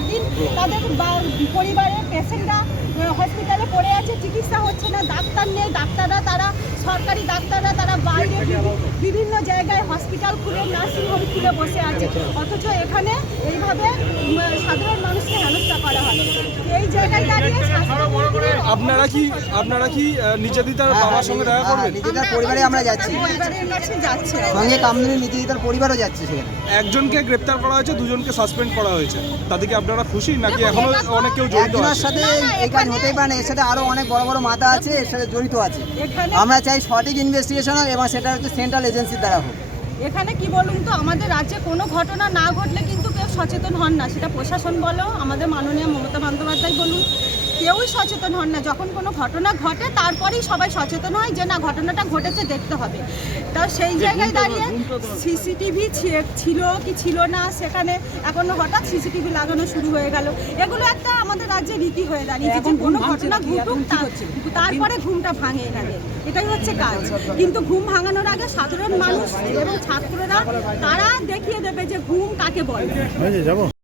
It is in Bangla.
পর দিন তাদের পরিবারের পেশেন্টরা হসপিটালে পড়ে আছে, চিকিৎসা হচ্ছে না, ডাক্তার নেই, ডাক্তাররা তারা, সরকারি ডাক্তাররা তারা বাইরে বিভি- বিভিন্ন জায়গায় হসপিটাল খুলে নার্সিংহোম খুলে বসে আছে। অথচ এখানে এইভাবে সাধারণ মানুষকে হেনস্থা করা হয় এই জায়গায় দাঁড়িয়ে স্বাস্থ্যমন্ত্রীর আপনারা কি আপনারা কি নির্যাতিতার বাবার সঙ্গে দেখা করবেন? নিজেদের পরিবারে আমরা যাচ্ছি। সঙ্গে কামদুনি নির্যাতিতার পরিবারও যাচ্ছে সেখানে। একজনকে গ্রেপ্তার করা হয়েছে দুজনকে সাসপেন্ড করা হয়েছে। তাতে কি আপনারা খুশি নাকি এখনও অনেক কেউ জড়িত আছে? সাথে এই কাজ হতেই পারে না এর সাথে আরও অনেক বড় বড় মাথা আছে এর সাথে জড়িত আছে। আমরা চাই সঠিক ইনভেস্টিগেশন হোক এবং সেটা হচ্ছে সেন্ট্রাল এজেন্সির দ্বারা হোক। এখানে কি বলুন তো আমাদের রাজ্যে কোনো ঘটনা না ঘটলে কিন্তু সচেতন হন না সেটা প্রশাসন বলো আমাদের মাননীয় মমতা বন্দ্যোপাধ্যায় বলুন কেউই সচেতন হন না। যখন কোনো ঘটনা ঘটে তারপরেই সবাই সচেতন হয় যে না ঘটনাটা ঘটেছে দেখতে হবে। তা সেই জায়গায় দাঁড়িয়ে সিসিটিভি ছিল কি ছিল না সেখানে এখন হঠাৎ সিসিটিভি লাগানো শুরু হয়ে গেল। এগুলো একটা আমাদের রাজ্যে রীতি হয়ে দাঁড়িয়েছে যে কোনো ঘটনা ঘটুক তারপরে ঘুমটা ভাঙে এখানে এটাই হচ্ছে কাজ। কিন্তু ঘুম ভাঙানোর আগে সাধারণ মানুষ এবং ছাত্ররা তারা দেখিয়ে দেবে যে ঘুম কাকে বলে?